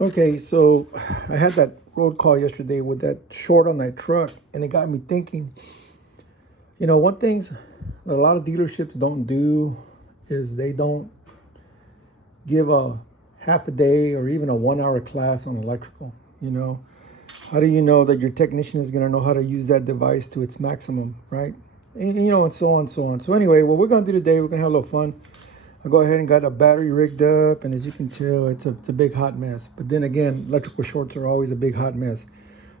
Okay, so I had that road call yesterday with that short on that truck, and it got me thinking. One things that a lot of dealerships don't do is they don't give a half a day or even a 1 hour class on electrical. You know, how do you know that your technician is going to know how to use that device to its maximum, right? And so on, so on. So anyway, what we're going to do today, we're going to have a little fun. I go ahead and got a battery rigged up, and as you can tell, it's a big hot mess. But then again, electrical shorts are always a big hot mess.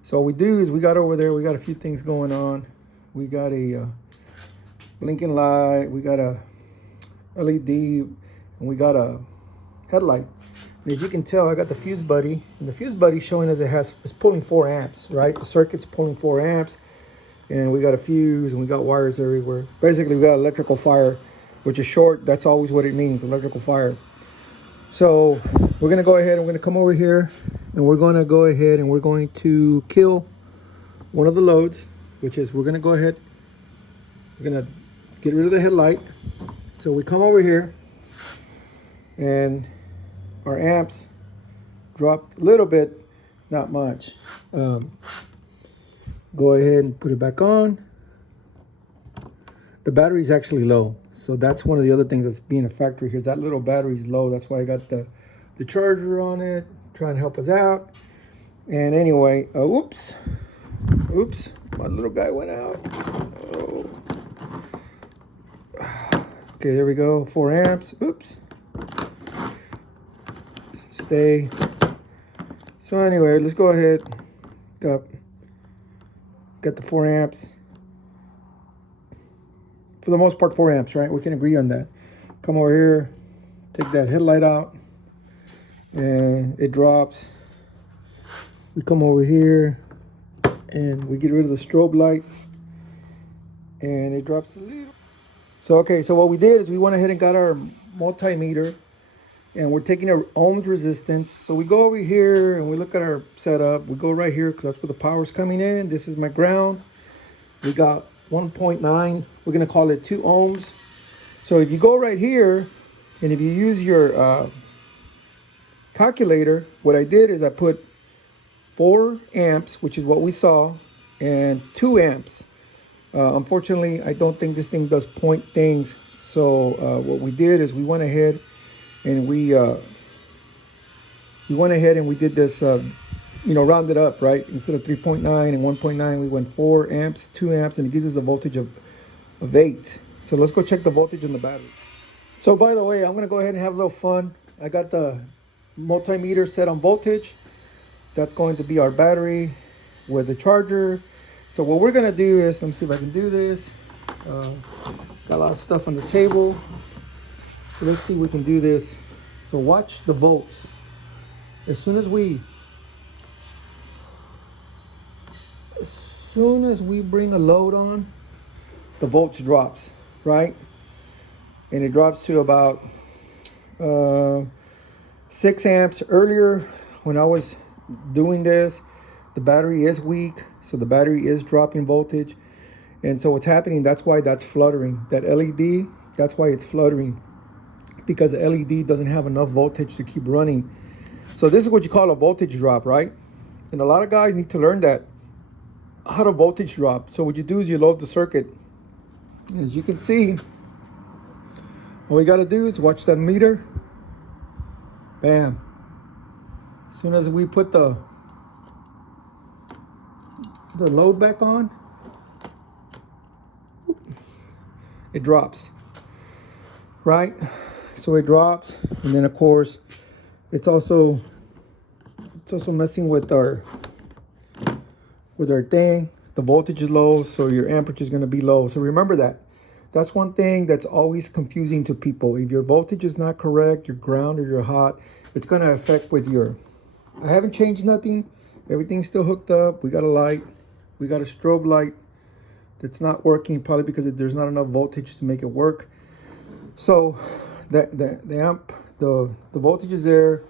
So what we do is we got over there, we got a few things going on. We got a blinking light, we got a LED, and we got a headlight. And as you can tell, I got the fuse buddy, and the fuse buddy showing us it's pulling 4 amps, right? The circuit's pulling 4 amps, and we got a fuse, and we got wires everywhere. Basically, we got electrical fire, which is short. That's always what it means, electrical fire. So we're gonna go ahead and we're gonna come over here, and we're gonna go ahead and we're going to kill one of the loads, which is we're gonna go ahead, we're gonna get rid of the headlight. So we come over here, and our amps dropped a little bit, not much. Go ahead and put it back on. The battery is actually low, so that's one of the other things that's being a factor here. That little battery is low. That's why I got the charger on it, trying to help us out. And anyway, oops, my little guy went out. Oh. Okay, there we go. 4 amps. Oops. Stay. So anyway, let's go ahead. Got the 4 amps. For the most part, 4 amps, right? We can agree on that. Come over here, take that headlight out, and it drops. We come over here, and we get rid of the strobe light, and it drops a little. So, okay, so what we did is we went ahead and got our multimeter, and we're taking our ohms resistance. So we go over here, and we look at our setup. We go right here, because that's where the power's coming in. This is my ground. We got 1.9, we're gonna call it 2 ohms. So if you go right here, and if you use your calculator, what I did is I put 4 amps, which is what we saw, and 2 amps. Unfortunately, I don't think this thing does point things. So what we did is we went ahead and we did this, rounded up, right? Instead of 3.9 and 1.9, we went 4 amps, 2 amps, and it gives us a voltage of 8. So let's go check the voltage in the battery. So by the way, I'm going to go ahead and have a little fun. I got the multimeter set on voltage. That's going to be our battery with the charger. So what we're going to do is, let me see if I can do this. Got a lot of stuff on the table. So let's see if we can do this. So watch the volts. As soon as we bring a load on, the volts drops, right? And it drops to about 6 amps. Earlier, when I was doing this, the battery is weak, so the battery is dropping voltage. And so what's happening, that's why that's fluttering. That LED, that's why it's fluttering, because the LED doesn't have enough voltage to keep running. So this is what you call a voltage drop, right? And a lot of guys need to learn that, how to voltage drop. So what you do is you load the circuit. And as you can see, all we got to do is watch that meter. Bam. As soon as we put the load back on, it drops, right? So it drops, and then of course it's also messing with our thing. The voltage is low, so your amperage is going to be low. So remember that. That's one thing that's always confusing to people. If your voltage is not correct, your ground or your hot, it's going to affect with your... I haven't changed nothing. Everything's still hooked up. We got a light. We got a strobe light that's not working, probably because there's not enough voltage to make it work. So the voltage is there.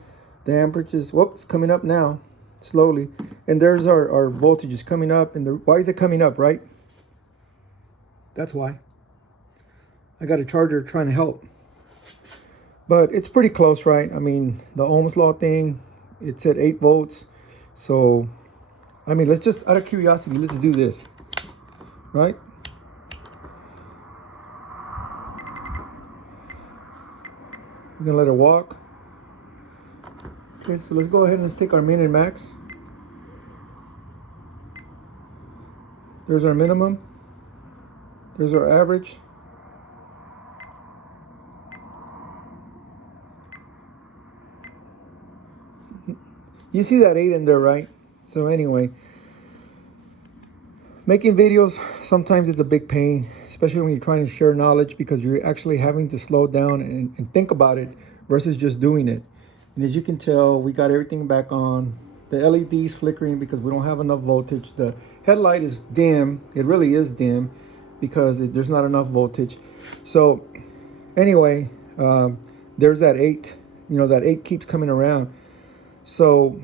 The amperage is, whoops, coming up now, slowly. And there's our voltage is coming up. And why is it coming up, right? That's why. I got a charger trying to help. But it's pretty close, right? I mean, the Ohm's law thing, it said 8 volts. So, I mean, let's just, out of curiosity, let's do this, right? We're gonna let it walk. Okay, so let's go ahead and let's take our min and max. There's our minimum. There's our average. You see that 8 in there, right? So anyway, making videos, sometimes it's a big pain, especially when you're trying to share knowledge, because you're actually having to slow down and think about it versus just doing it. And as you can tell, we got everything back on. The LED's flickering because we don't have enough voltage. The headlight is dim. It really is dim because there's not enough voltage. So anyway, there's that 8. You know, that 8 keeps coming around. So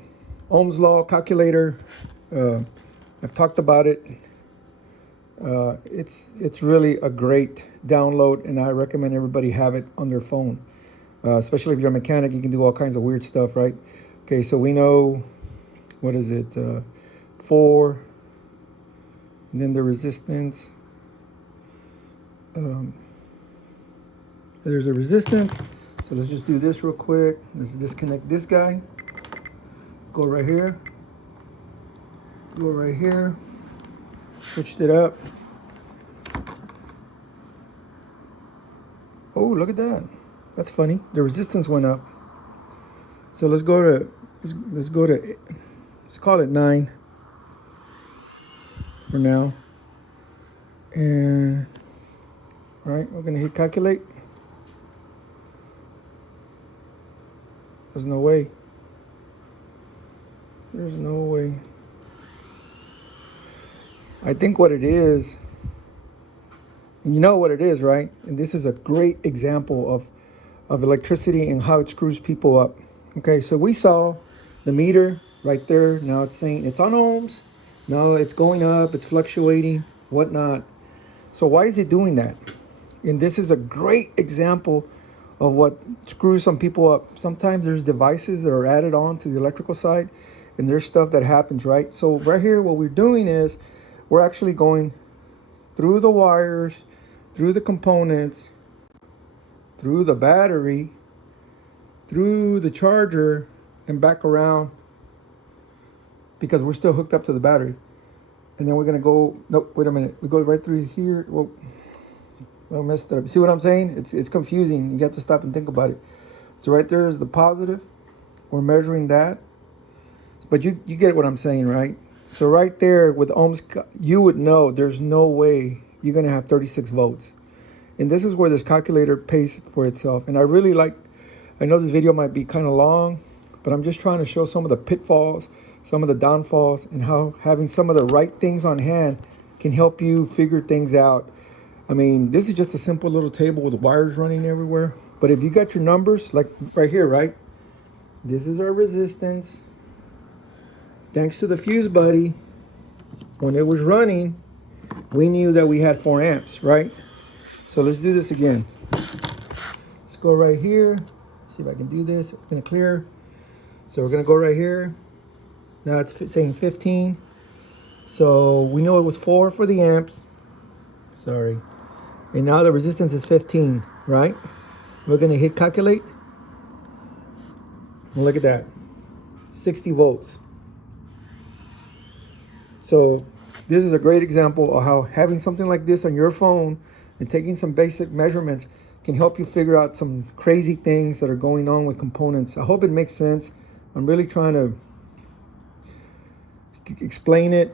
Ohm's law calculator, I've talked about it. It's really a great download, and I recommend everybody have it on their phone. Especially if you're a mechanic, you can do all kinds of weird stuff, right? Okay, so we know, what is it, 4, and then the resistance. There's a resistance, so let's just do this real quick. Let's disconnect this guy. Go right here. Go right here. Switched it up. Oh, look at that. That's funny. The resistance went up. So let's go to let's call it 9 for now. And all right, we're gonna hit calculate. There's no way. There's no way. I think what it is, and you know what it is, right? And this is a great example of electricity and how it screws people up. Okay, so we saw the meter right there. Now it's saying it's on ohms. Now it's going up, it's fluctuating, whatnot. So why is it doing that? And this is a great example of what screws some people up. Sometimes there's devices that are added on to the electrical side, and there's stuff that happens, right? So right here, what we're doing is we're actually going through the wires, through the components, through the battery, through the charger, and back around, because we're still hooked up to the battery. And then we're gonna go, nope, wait a minute. We go right through here. Whoa, I messed it up. See what I'm saying? It's confusing. You have to stop and think about it. So right there is the positive. We're measuring that. But you get what I'm saying, right? So right there with ohms, you would know there's no way you're gonna have 36 volts. And this is where this calculator pays for itself. And I really like, I know this video might be kind of long, but I'm just trying to show some of the pitfalls, some of the downfalls, and how having some of the right things on hand can help you figure things out. I mean, this is just a simple little table with wires running everywhere. But if you got your numbers, like right here, right? This is our resistance. Thanks to the fuse buddy, when it was running, we knew that we had 4 amps, right? So let's do this again. Let's go right here. See if I can do this. It's gonna clear. So we're gonna go right here. Now it's saying 15. So we know it was 4 for the amps. Sorry. And now the resistance is 15, right? We're gonna hit calculate. And look at that, 60 volts. So this is a great example of how having something like this on your phone and taking some basic measurements can help you figure out some crazy things that are going on with components. I hope it makes sense. I'm really trying to explain it.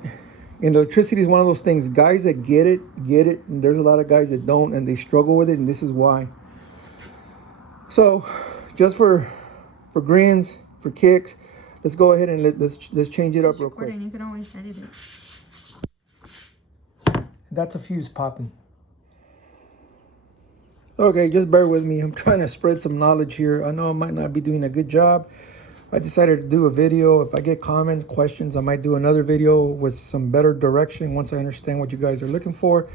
And electricity is one of those things. Guys that get it, and there's a lot of guys that don't, and they struggle with it, and this is why. So just for grins, for kicks, let's go ahead and let's change it up real quick. You can always edit it. That's a fuse popping. Okay, just bear with me. I'm trying to spread some knowledge here. I know I might not be doing a good job. I decided to do a video. If I get comments, questions, I might do another video with some better direction once I understand what you guys are looking for.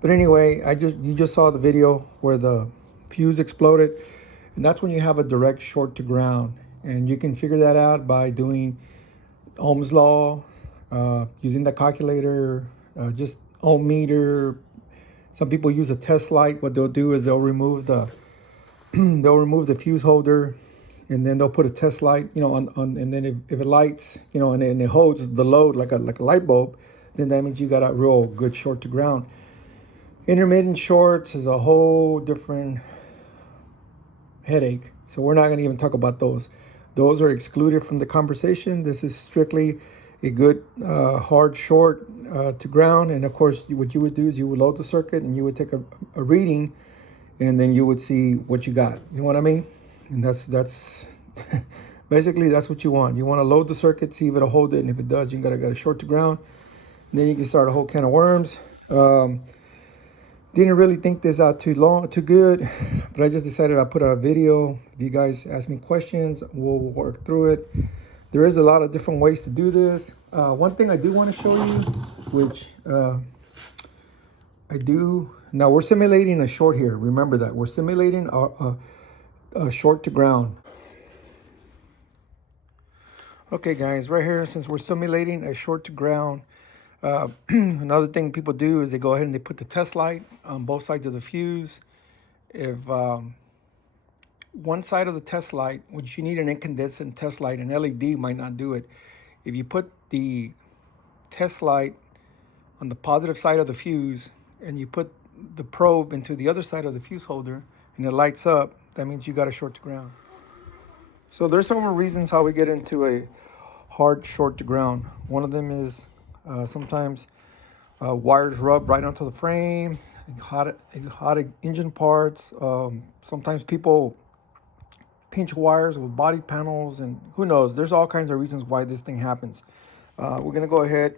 But anyway, you just saw the video where the fuse exploded, and that's when you have a direct short to ground. And you can figure that out by doing Ohm's law, using the calculator, just ohm meter. Some people use a test light. What they'll do is they'll remove the they'll remove the fuse holder, and then they'll put a test light, on and then if it lights, and it holds the load like a light bulb, then that means you got a real good short to ground. Intermittent shorts is a whole different headache, so we're not going to even talk about those. Those are excluded from the conversation. This is strictly a good hard short to ground. And of course, what you would do is you would load the circuit and you would take a reading, and then you would see what you got. You know what I mean? And that's basically that's what you want. You want to load the circuit, see if it'll hold it, and if it does, you got a short to ground. And then you can start a whole can of worms. Didn't really think this out too good, but I just decided I'd put out a video. If you guys ask me questions, we'll work through it. There is a lot of different ways to do this. One thing I do want to show you, which I do. Now we're simulating a short here. Remember that. We're simulating a short to ground. Okay guys, right here, since we're simulating a short to ground, another thing people do is they go ahead and they put the test light on both sides of the fuse. If one side of the test light, which you need an incandescent test light, an LED might not do it. If you put the test light on the positive side of the fuse and you put the probe into the other side of the fuse holder and it lights up, that means you got a short to ground. So there's some reasons how we get into a hard short to ground. One of them is sometimes wires rub right onto the frame, hot engine parts. Sometimes people pinch wires with body panels, and who knows, there's all kinds of reasons why this thing happens. We're gonna go ahead,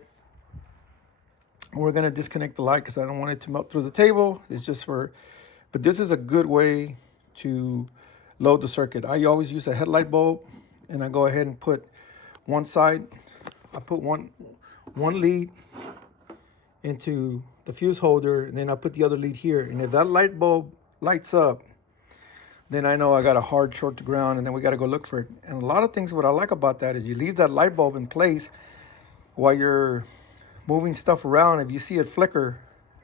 we're gonna disconnect the light because I don't want it to melt through the table. It's just but this is a good way to load the circuit. I always use a headlight bulb, and I go ahead and put one side, I put one lead into the fuse holder, and then I put the other lead here. And if that light bulb lights up, then I know I got a hard short to ground, and then we got to go look for it. And a lot of things, what I like about that is you leave that light bulb in place while you're moving stuff around. If you see it flicker,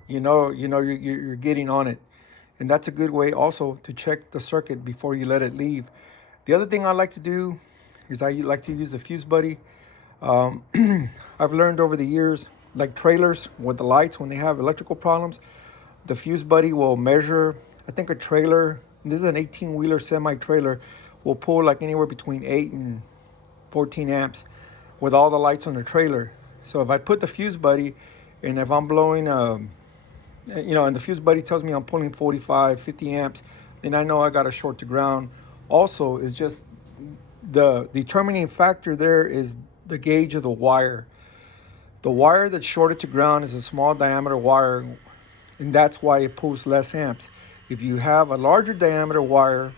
you're getting on it. And that's a good way also to check the circuit before you let it leave. The other thing I like to do is I like to use the fuse buddy. I've learned over the years, like trailers with the lights, when they have electrical problems, the fuse buddy will measure. I think a trailer, this is an 18-wheeler semi-trailer, will pull like anywhere between 8 and 14 amps with all the lights on the trailer. So if I put the fuse buddy, and if I'm blowing and the fuse buddy tells me I'm pulling 45, 50 amps, then I know I got a short to ground. Also, it's just the determining factor there is the gauge of the wire. The wire that's shorted to ground is a small diameter wire, and that's why it pulls less amps. If you have a larger diameter wire,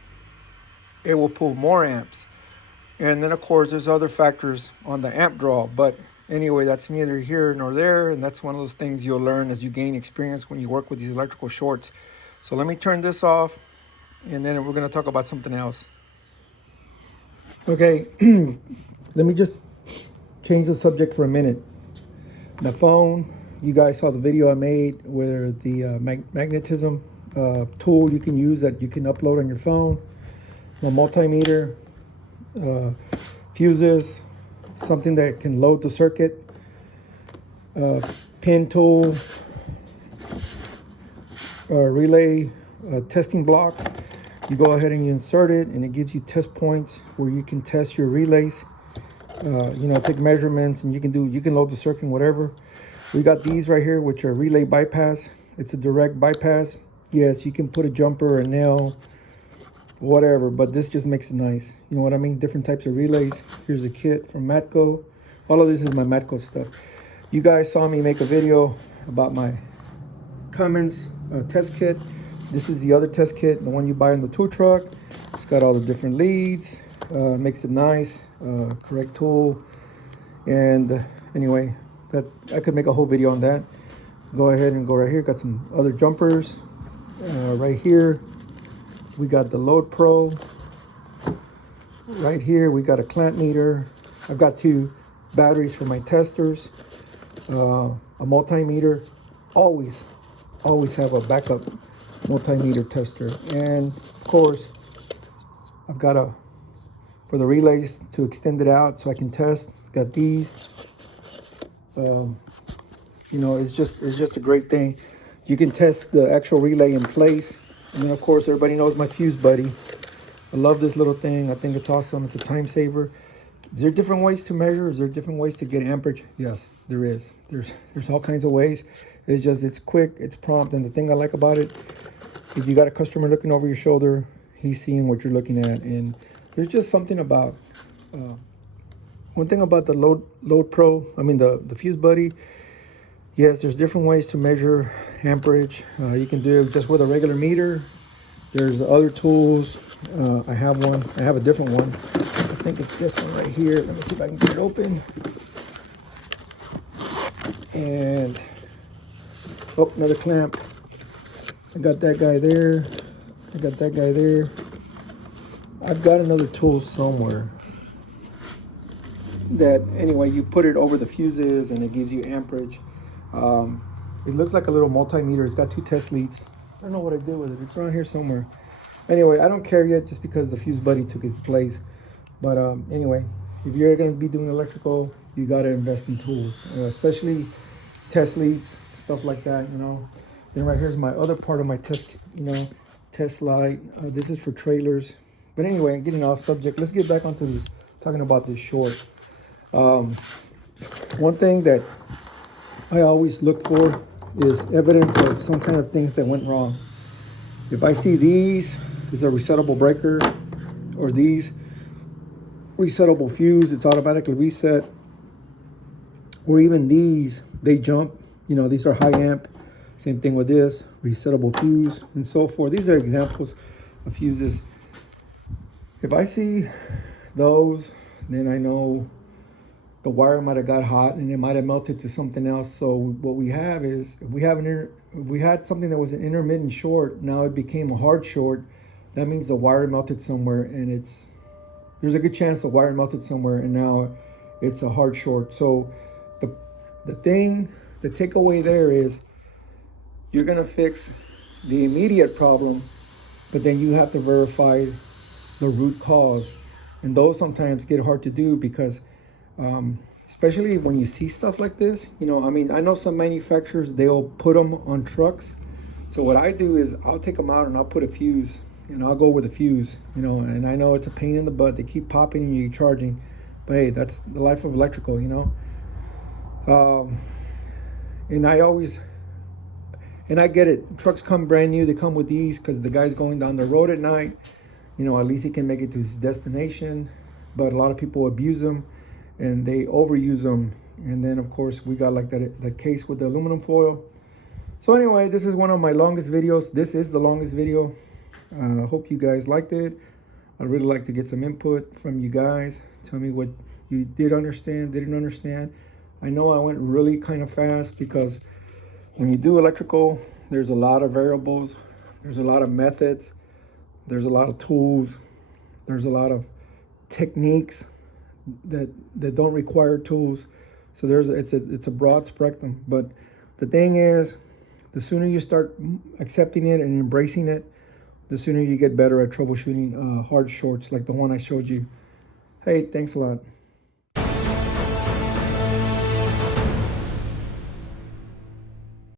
it will pull more amps. And then of course there's other factors on the amp draw, but anyway, that's neither here nor there, and that's one of those things you'll learn as you gain experience when you work with these electrical shorts. So let me turn this off, and then we're going to talk about something else. Okay, let me just change the subject for a minute. The phone, you guys saw the video I made where the magnetism tool you can use that you can upload on your phone, a multimeter, fuses, something that can load the circuit, pin tool, relay testing blocks. You go ahead and you insert it, and it gives you test points where you can test your relays. Take measurements, and you can load the circuit, whatever. We got these right here, which are relay bypass. It's a direct bypass. Yes, you can put a jumper, a nail, whatever, but this just makes it nice. You know what I mean? Different types of relays. Here's a kit from Matco. All of this is my Matco stuff. You guys saw me make a video about my Cummins test kit. This is the other test kit, the one you buy in the tool truck. It's got all the different leads, makes it nice, correct tool. And anyway, that I could make a whole video on that. Go ahead and go right here. Got some other jumpers right here. We got the Load Pro. Right here, we got a clamp meter. I've got 2 batteries for my testers, a multimeter. Always have a backup multimeter tester. And of course, I've got for the relays to extend it out so I can test. Got these. You know, it's just a great thing. You can test the actual relay in place. And then of course, everybody knows my fuse buddy. I love this little thing. I think it's awesome. It's a time saver. Is there different ways to measure? Is there different ways to get amperage? Yes, there is. There's all kinds of ways. It's quick, it's prompt. And the thing I like about it is you got a customer looking over your shoulder. He's seeing what you're looking at. And there's just something about, one thing about the Load Pro, the Fuse Buddy. Yes, there's different ways to measure amperage. You can do it just with a regular meter. There's other tools. I have one. I have a different one. I think it's this one right here. Let me see if I can get it open. And, oh, another clamp. I got that guy there. I got that guy there. I've got another tool somewhere that, anyway, you put it over the fuses and it gives you amperage. It looks like a little multimeter. It's got 2 test leads. I don't know what I did with it. It's around here somewhere. Anyway, I don't care yet just because the Fuse Buddy took its place. But anyway, if you're going to be doing electrical, you got to invest in tools, especially test leads, stuff like that, you know. Then right here's my other part of my test, test light. This is for trailers. But anyway, I'm getting off subject. Let's get back onto this, talking about this short. One thing that I always look for is evidence of some kind of things that went wrong. If I see these is a resettable breaker, or these resettable fuse, it's automatically reset, or even these, they jump, these are high amp. Same thing with this, resettable fuse, and so forth. These are examples of fuses. If I see those, then I know the wire might have got hot and it might have melted to something else. So what we have is, if we had something that was an intermittent short, now it became a hard short. That means the wire melted somewhere, and there's a good chance the wire melted somewhere, and now it's a hard short. So the takeaway there is, you're gonna fix the immediate problem, but then you have to verify the root cause. And those sometimes get hard to do because, especially when you see stuff like this, I know some manufacturers, they'll put them on trucks. So what I do is I'll take them out and I'll put a fuse, and I'll go with a fuse, and I know it's a pain in the butt. They keep popping and you're charging, but hey, that's the life of electrical, and I get it. Trucks come brand new. They come with these because the guy's going down the road at night. At least he can make it to his destination. But a lot of people abuse them and they overuse them. And then, of course, we got like that case with the aluminum foil. So anyway, this is one of my longest videos. This is the longest video. Hope you guys liked it. I'd really like to get some input from you guys. Tell me what you did understand, didn't understand. I know I went really kind of fast because when you do electrical, there's a lot of variables, there's a lot of methods, there's a lot of tools, there's a lot of techniques that don't require tools. So it's a broad spectrum. But the thing is, the sooner you start accepting it and embracing it, the sooner you get better at troubleshooting hard shorts like the one I showed you. Hey, thanks a lot.